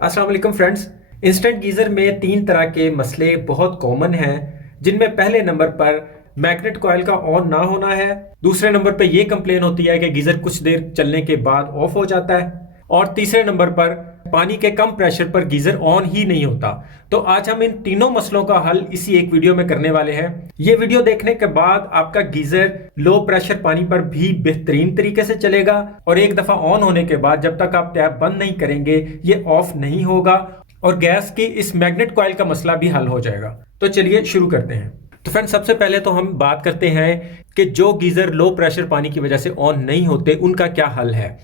अस्सलाम वालेकुम friends. Instant geyser में तीन तरह के मसले बहुत कॉमन हैं, जिनमें पहले नंबर पर मैग्नेट कॉइल का ऑन ना होना है। दूसरे नंबर पर यह कंप्लेन होती है कि गीज़र कुछ देर चलने के बाद ऑफ हो जाता है। और तीसरे नंबर पर पानी के कम प्रेशर पर गीज़र ऑन ही नहीं होता। तो आज हम इन तीनों मसलों का हल इसी एक वीडियो में करने वाले हैं। ये वीडियो देखने के बाद आपका गीज़र लो प्रेशर पानी पर भी बेहतरीन तरीके से चलेगा और एक दफ़ा ऑन होने के बाद जब तक आप टैप बंद नहीं करेंगे ये ऑफ नहीं होगा और गैस की इस मैग्नेट कॉइल का मसला भी हल हो जाएगा। तो चलिए शुरू करते हैं। तो फ्रेंड्स, सबसे पहले तो हम बात करते हैं कि जो गीज़र लो प्रेशर पानी की वजह से ऑन नहीं होते उनका क्या हल है।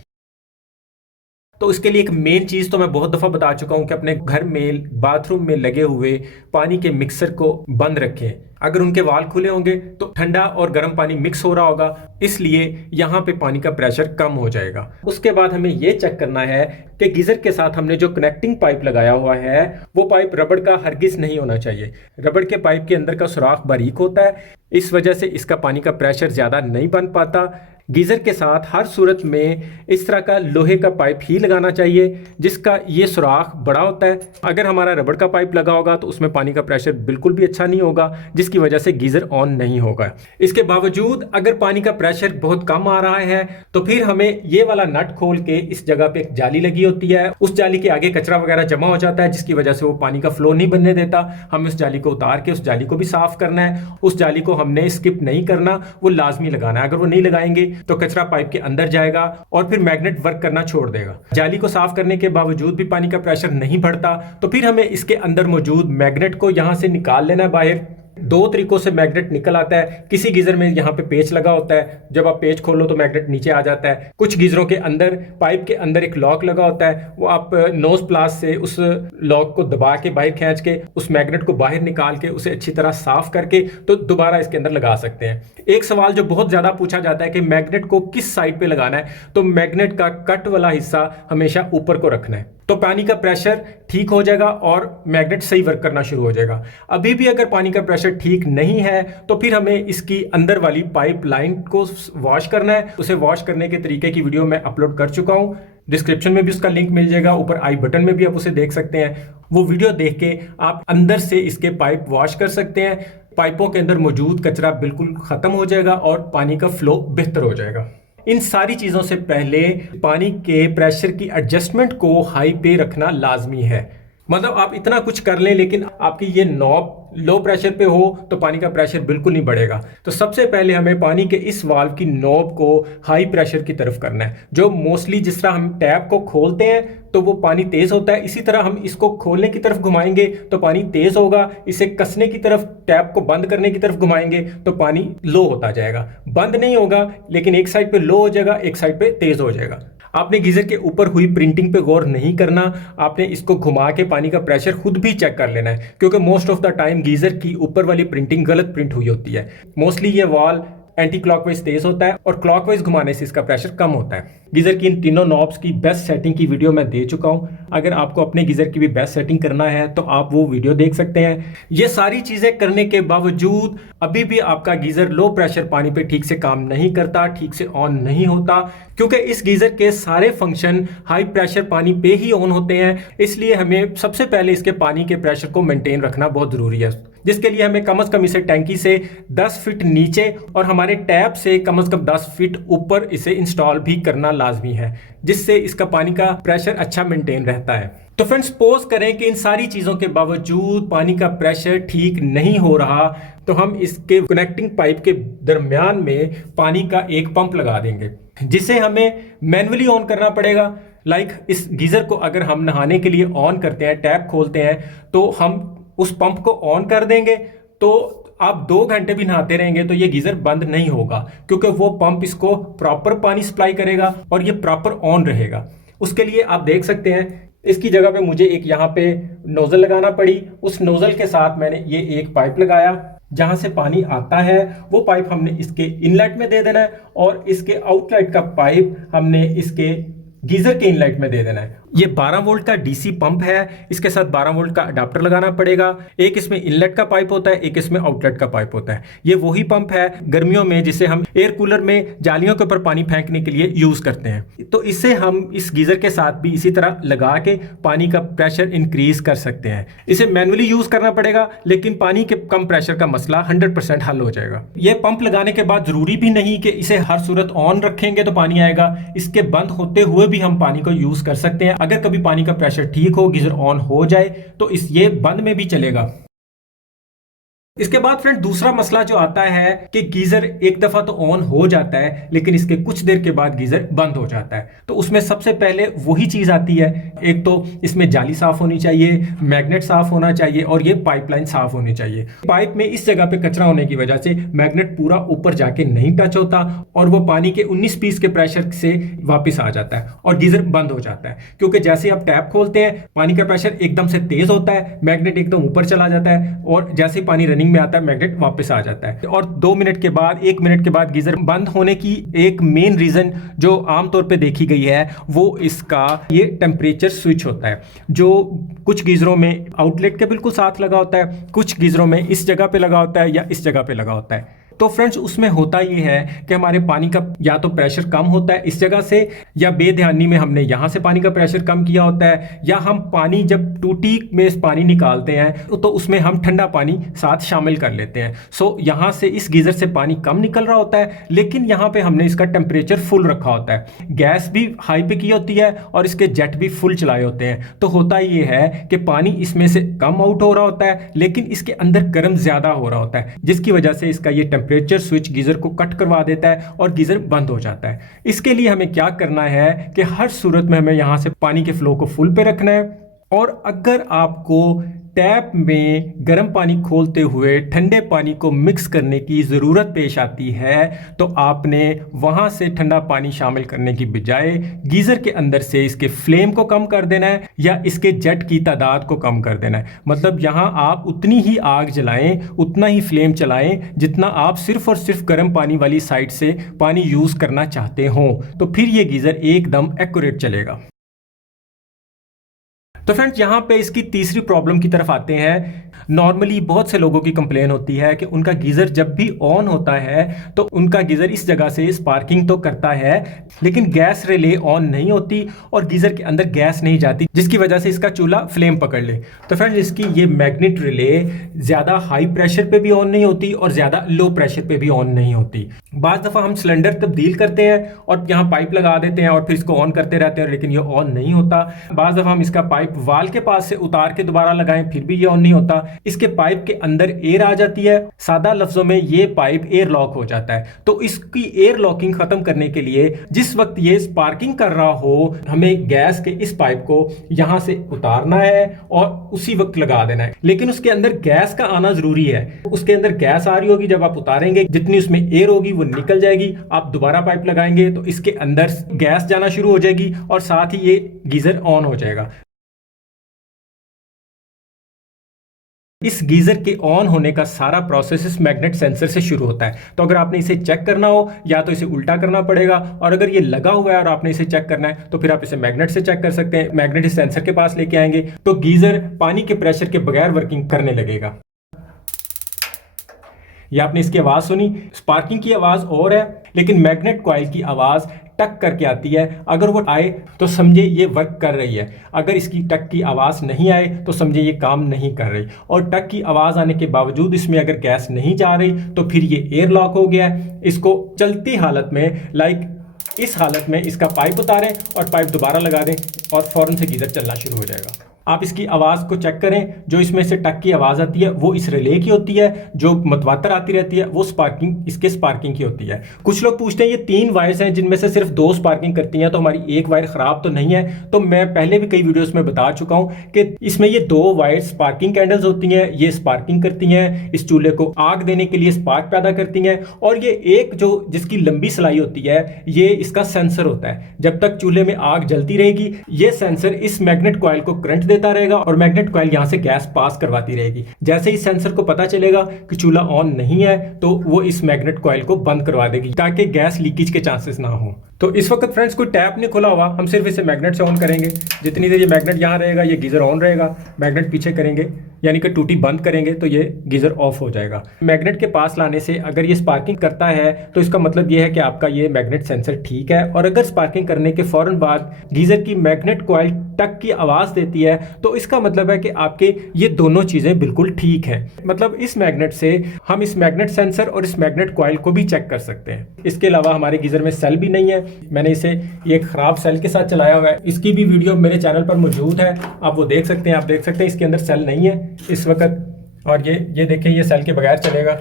तो इसके लिए एक मेन चीज तो मैं बहुत दफा बता चुका हूं कि अपने घर में बाथरूम में लगे हुए पानी के मिक्सर को बंद रखें। अगर उनके वाल खुले होंगे तो ठंडा और गर्म पानी मिक्स हो रहा होगा, इसलिए यहां पे पानी का प्रेशर कम हो जाएगा। उसके बाद हमें यह चेक करना है कि गीजर के साथ हमने जो कनेक्टिंग पाइप लगाया हुआ है वो पाइप रबड़ का हरगिज नहीं होना चाहिए। रबड़ के पाइप के अंदर का सुराख बारीक होता है, इस वजह से इसका पानी का प्रेशर ज्यादा नहीं बन पाता। गीजर के साथ हर सूरत में इस तरह का लोहे का पाइप ही लगाना चाहिए जिसका ये सुराख बड़ा होता है। अगर हमारा रबड़ का पाइप लगा होगा तो उसमें पानी का प्रेशर बिल्कुल भी अच्छा नहीं होगा, जिसकी वजह से गीजर ऑन नहीं होगा। इसके बावजूद अगर पानी का प्रेशर बहुत कम आ रहा है तो फिर हमें ये वाला नट खोल के इस जगह पे एक जाली लगी होती है, उस जाली के आगे कचरा वगैरह जमा हो जाता है जिसकी वजह से वो पानी का फ्लो नहीं बनने देता। हमें उस जाली को उतार के उस जाली को भी साफ करना है। उस जाली को हमने स्किप नहीं करना, वो लाजमी लगाना है। अगर वो नहीं लगाएंगे तो कचरा पाइप के अंदर जाएगा और फिर मैग्नेट वर्क करना छोड़ देगा। जाली को साफ करने के बावजूद भी पानी का प्रेशर नहीं बढ़ता तो फिर हमें इसके अंदर मौजूद मैग्नेट को यहां से निकाल लेना है बाहर। दो तरीकों से मैग्नेट निकल आता है। किसी गीजर में यहाँ पे पेच लगा होता है, जब आप पेच खोलो तो मैग्नेट नीचे आ जाता है। कुछ गीजरों के अंदर पाइप के अंदर एक लॉक लगा होता है, वो आप नोज प्लास से उस लॉक को दबा के बाहर खींच के उस मैग्नेट को बाहर निकाल के उसे अच्छी तरह साफ करके तो दोबारा इसके अंदर लगा सकते हैं। एक सवाल जो बहुत ज्यादा पूछा जाता है कि मैग्नेट को किस साइड पे लगाना है, तो मैग्नेट का कट वाला हिस्सा हमेशा ऊपर को रखना है, तो पानी का प्रेशर ठीक हो जाएगा और मैग्नेट सही वर्क करना शुरू हो जाएगा। अभी भी अगर पानी का प्रेशर ठीक नहीं है तो फिर हमें इसकी अंदर वाली पाइप लाइन को वॉश करना है। उसे वॉश करने के तरीके की वीडियो मैं अपलोड कर चुका हूं, डिस्क्रिप्शन में भी उसका लिंक मिल जाएगा, ऊपर आई बटन में भी आप उसे देख सकते हैं। वो वीडियो देख के आप अंदर से इसके पाइप वॉश कर सकते हैं। पाइपों के अंदर मौजूद कचरा बिल्कुल खत्म हो जाएगा और पानी का फ्लो बेहतर हो जाएगा। इन सारी चीजों से पहले पानी के प्रेशर की एडजस्टमेंट को हाई पे रखना लाजमी है। मतलब आप इतना कुछ कर लें लेकिन आपकी ये नॉब लो प्रेशर पे हो तो पानी का प्रेशर बिल्कुल नहीं बढ़ेगा। तो सबसे पहले हमें पानी के इस वाल्व की नॉब को हाई प्रेशर की तरफ करना है। जो मोस्टली जिस तरह हम टैप को खोलते हैं तो वो पानी तेज होता है, इसी तरह हम इसको खोलने की तरफ घुमाएंगे तो पानी तेज होगा। इसे कसने की तरफ, टैप को बंद करने की तरफ घुमाएंगे तो पानी लो होता जाएगा। बंद नहीं होगा लेकिन एक साइड पे लो हो जाएगा, एक साइड पे तेज हो जाएगा। आपने गीजर के ऊपर हुई प्रिंटिंग पे गौर नहीं करना, आपने इसको घुमा के पानी का प्रेशर खुद भी चेक कर लेना है, क्योंकि most of the time geyser की ऊपर वाली प्रिंटिंग गलत प्रिंट हुई होती है। मोस्टली ये वॉल एंटी क्लॉकवाइज तेज होता है और क्लॉकवाइज घुमाने से इसका प्रेशर कम होता है। गीजर की इन तीनों नॉब्स की बेस्ट सेटिंग की वीडियो मैं दे चुका हूं। अगर आपको अपने गीजर की भी बेस्ट सेटिंग करना है तो आप वो वीडियो देख सकते हैं। ये सारी चीजें करने के बावजूद अभी भी आपका गीजर लो प्रेशर पानी पे ठीक से काम नहीं करता, ठीक से ऑन नहीं होता, क्योंकि इस गीजर के सारे फंक्शन हाई प्रेशर पानी पे ही ऑन होते हैं। इसलिए हमें सबसे पहले इसके पानी के प्रेशर को मेंटेन रखना बहुत जरूरी है, जिसके लिए हमें कम से कम इसे टैंकी से 10 फीट नीचे और हमारे टैप से कम 10 फीट ऊपर इसे इंस्टॉल भी करना लाजमी है, जिससे इसका पानी का प्रेशर अच्छा मेंटेन रहता है। तो फ्रेंड्स, सपोज करें कि इन सारी चीजों के बावजूद पानी का प्रेशर ठीक नहीं हो रहा, तो हम इसके कनेक्टिंग पाइप के दरमियान में पानी का एक पंप लगा देंगे, जिसे हमें मैन्युअली ऑन करना पड़ेगा। लाइक इस गीजर को अगर हम नहाने के लिए ऑन करते हैं, टैप खोलते हैं, तो हम उस पंप को ऑन कर देंगे तो आप 2 घंटे भी नहाते रहेंगे तो ये गीजर बंद नहीं होगा, क्योंकि वो पंप इसको प्रॉपर पानी सप्लाई करेगा और ये प्रॉपर ऑन रहेगा। उसके लिए आप देख सकते हैं इसकी जगह पे मुझे एक यहाँ पे नोजल लगाना पड़ी। उस नोजल के साथ मैंने ये एक पाइप लगाया, जहां से पानी आता है वो पाइप हमने इसके इनलेट में दे देना है और इसके आउटलेट का पाइप हमने इसके गीजर के इनलेट में दे देना है। ये 12 वोल्ट का डीसी पंप है, इसके साथ 12 वोल्ट का अडाप्टर लगाना पड़ेगा। एक इसमें इनलेट का पाइप होता है, एक इसमें आउटलेट का पाइप होता है। ये वही पंप है गर्मियों में जिसे हम एयर कूलर में जालियों के ऊपर पानी फेंकने के लिए यूज करते हैं। तो इसे हम इस गीजर के साथ भी इसी तरह लगा के पानी का प्रेशर इंक्रीज कर सकते हैं। इसे मैनुअली यूज करना पड़ेगा, लेकिन पानी के कम प्रेशर का मसला 100% हल हो जाएगा। ये पंप लगाने के बाद जरूरी भी नहीं कि इसे हर सूरत ऑन रखेंगे तो पानी आएगा। इसके बंद होते हुए भी हम पानी को यूज कर सकते हैं। अगर कभी पानी का प्रेशर ठीक हो, गीजर ऑन हो जाए, तो ये बंद में भी चलेगा। इसके बाद फ्रेंड दूसरा मसला जो आता है कि गीजर एक दफा तो ऑन हो जाता है, लेकिन इसके कुछ देर के बाद गीजर बंद हो जाता है। तो उसमें सबसे पहले वही चीज आती है, एक तो इसमें जाली साफ होनी चाहिए, मैग्नेट साफ होना चाहिए और ये पाइपलाइन साफ होनी चाहिए। पाइप में इस जगह पे कचरा होने की वजह से मैग्नेट पूरा ऊपर जाके नहीं टच होता और वो पानी के 19 पीस के प्रेशर से वापस आ जाता है और गीजर बंद हो जाता है। क्योंकि जैसे आप टैप खोलते हैं, पानी का प्रेशर एकदम से तेज होता है, मैग्नेट एकदम ऊपर चला जाता है और जैसे पानी रनिंग में आता है मैग्नेट वापस आ जाता है। और 2 मिनट के बाद, 1 मिनट के बाद गीजर बंद होने की एक मेन रीजन जो आमतौर पे देखी गई है वो इसका ये टेम्परेचर स्विच होता है, जो कुछ गीजरों में आउटलेट के बिल्कुल साथ लगा होता है, कुछ गीजरों में इस जगह पे लगा होता है या इस जगह पे लगा होता है। तो फ्रेंड्स उसमें होता ये है कि हमारे पानी का या तो प्रेशर कम होता है इस जगह से, या बेध्यानी में हमने यहाँ से पानी का प्रेशर कम किया होता है, या हम पानी जब टूटी में पानी निकालते हैं तो उसमें हम ठंडा पानी साथ शामिल कर लेते हैं। सो यहाँ से इस गीजर से पानी कम निकल रहा होता है, लेकिन यहाँ पे हमने इसका टेम्परेचर फुल रखा होता है, गैस भी हाई पे की होती है और इसके जेट भी फुल चलाए होते हैं। तो होता ये है कि पानी इसमें से कम आउट हो रहा होता है, लेकिन इसके अंदर गर्म ज्यादा हो रहा होता है, जिसकी वजह से इसका ये टेम्परेचर स्विच गीजर को कट करवा देता है और गीजर बंद हो जाता है। इसके लिए हमें क्या करना है कि हर सूरत में हमें यहां से पानी के फ्लो को फुल पे रखना है। और अगर आपको टैप में गर्म पानी खोलते हुए ठंडे पानी को मिक्स करने की ज़रूरत पेश आती है, तो आपने वहाँ से ठंडा पानी शामिल करने की बजाय गीज़र के अंदर से इसके फ्लेम को कम कर देना है या इसके जेट की तादाद को कम कर देना है। मतलब यहाँ आप उतनी ही आग जलाएं, उतना ही फ्लेम चलाएं जितना आप सिर्फ और सिर्फ गर्म पानी वाली साइड से पानी यूज़ करना चाहते हो, तो फिर ये गीज़र एकदम एक्यूरेट चलेगा। तो फ्रेंड्स यहाँ पे इसकी तीसरी प्रॉब्लम की तरफ आते हैं। नॉर्मली बहुत से लोगों की कंप्लेन होती है कि उनका गीजर जब भी ऑन होता है तो उनका गीजर इस जगह से स्पार्किंग तो करता है, लेकिन गैस रिले ऑन नहीं होती और गीजर के अंदर गैस नहीं जाती, जिसकी वजह से इसका चूल्हा फ्लेम पकड़ ले। तो फ्रेंड्स इसकी ये मैग्नेट रिले ज्यादा हाई प्रेशर पे भी ऑन नहीं होती और ज्यादा लो प्रेशर पे भी ऑन नहीं होती। बाज दफा हम सिलेंडर तब्दील करते हैं और यहाँ पाइप लगा देते हैं और फिर इसको ऑन करते रहते हैं, लेकिन ये ऑन नहीं होता। बाज दफा हम इसका पाइप वाल के पास से उतार के दोबारा लगाएं, फिर भी ये ऑन नहीं होता। इसके पाइप के अंदर एयर आ जाती है, सादा लफ्जों में ये पाइप एयर लॉक हो जाता है। तो इसकी एयर लॉकिंग खत्म करने के लिए जिस वक्त ये स्पार्किंग कर रहा हो, हमें गैस के इस पाइप को यहां से उतारना है और उसी वक्त लगा देना है। लेकिन उसके अंदर गैस का आना जरूरी है। उसके अंदर गैस आ रही होगी, जब आप उतारेंगे जितनी उसमें एयर होगी वो निकल जाएगी। आप दोबारा पाइप लगाएंगे तो इसके अंदर गैस जाना शुरू हो जाएगी और साथ ही ये गीजर ऑन हो जाएगा। इस गीजर के ऑन होने का सारा प्रोसेस इस मैग्नेट सेंसर से शुरू होता है। तो अगर आपने इसे चेक करना हो या तो इसे उल्टा करना पड़ेगा, और अगर ये लगा हुआ है और आपने इसे चेक करना है तो फिर आप इसे मैग्नेट से चेक कर सकते हैं। मैग्नेट इस सेंसर के पास लेके आएंगे तो गीजर पानी के प्रेशर के बगैर वर्किंग करने लगेगा। ये आपने इसकी आवाज सुनी, स्पार्किंग की आवाज और है, लेकिन मैग्नेट कॉइल की आवाज टक करके आती है। अगर वो आए तो समझे ये वर्क कर रही है, अगर इसकी टक की आवाज नहीं आए तो समझे ये काम नहीं कर रही। और टक की आवाज आने के बावजूद इसमें अगर गैस नहीं जा रही तो फिर ये एयर लॉक हो गया है। इसको चलती हालत में इस हालत में इसका पाइप उतारें और पाइप दोबारा लगा दें और फौरन से गीजर चलना शुरू हो जाएगा। आप इसकी आवाज़ को चेक करें, जो इसमें से टक की आवाज़ आती है वो इस रिले की होती है, जो मतवातर आती रहती है वो इसके स्पार्किंग की होती है। कुछ लोग पूछते हैं ये 3 वायर्स हैं जिनमें से सिर्फ 2 स्पार्किंग करती हैं, तो हमारी एक वायर ख़राब तो नहीं है? तो मैं पहले भी कई वीडियोस में बता चुका हूँ कि इसमें ये 2 वायर स्पार्किंग कैंडल्स होती हैं, ये स्पार्किंग करती हैं, इस चूल्हे को आग देने के लिए स्पार्क पैदा करती हैं। और ये एक जो जिसकी लंबी सिलाई होती है ये इसका सेंसर होता है। जब तक चूल्हे में आग जलती रहेगी ये सेंसर इस मैग्नेट कॉइल को करंट देता रहेगा और मैग्नेट कॉइल यहाँ से गैस पास करवाती रहेगी। जैसे ही सेंसर को पता चलेगा कि चूल्हा ऑन नहीं है तो वो इस मैग्नेट कॉइल को बंद करवा देगी ताकि गैस लीकेज के चांसेस ना हो। तो इस वक्त फ्रेंड्स कोई टैप नहीं खुला हुआ, हम सिर्फ इसे मैग्नेट से ऑन करेंगे। जितनी देर ये मैग्नेट यहाँ रहेगा ये गीजर ऑन रहेगा, मैग्नेट पीछे करेंगे यानी कि टूटी बंद करेंगे तो ये गीजर ऑफ हो जाएगा। मैग्नेट के पास लाने से अगर ये स्पार्किंग करता है तो इसका मतलब ये है कि आपका ये मैग्नेट सेंसर ठीक है, और अगर स्पार्किंग करने के फौरन बाद गीजर की मैग्नेट कॉइल टक की आवाज देती है तो इसका मतलब है कि आपके ये दोनों चीजें बिल्कुल ठीक है। मतलब इस मैग्नेट से हम इस मैग्नेट सेंसर और इस मैग्नेट कॉइल को भी चेक कर सकते हैं। इसके अलावा हमारे गीजर में सेल भी नहीं है, मैंने इसे ये खराब सेल के साथ चलाया हुआ है। इसकी भी वीडियो मेरे चैनल पर मौजूद है, आप वो देख सकते हैं। आप देख सकते हैं इसके अंदर सेल नहीं है इस वक्त, और ये देखें ये सेल के बगैर चलेगा।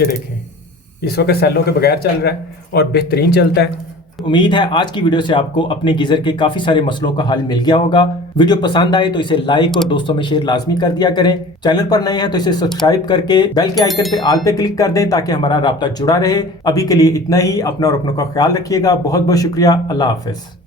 ये देखें इस वक्त सेलों के बगैर चल रहा है और बेहतरीन चलता है। उम्मीद है आज की वीडियो से आपको अपने गीजर के काफी सारे मसलों का हल मिल गया होगा। वीडियो पसंद आए तो इसे लाइक और दोस्तों में शेयर लाजमी कर दिया करें। चैनल पर नए हैं तो इसे सब्सक्राइब करके बेल के आइकन पे ऑल पे क्लिक कर दें ताकि हमारा राब्ता जुड़ा रहे। अभी के लिए इतना ही। अपना और अपनों का ख्याल रखिएगा। बहुत बहुत शुक्रिया। अल्लाह हाफिज।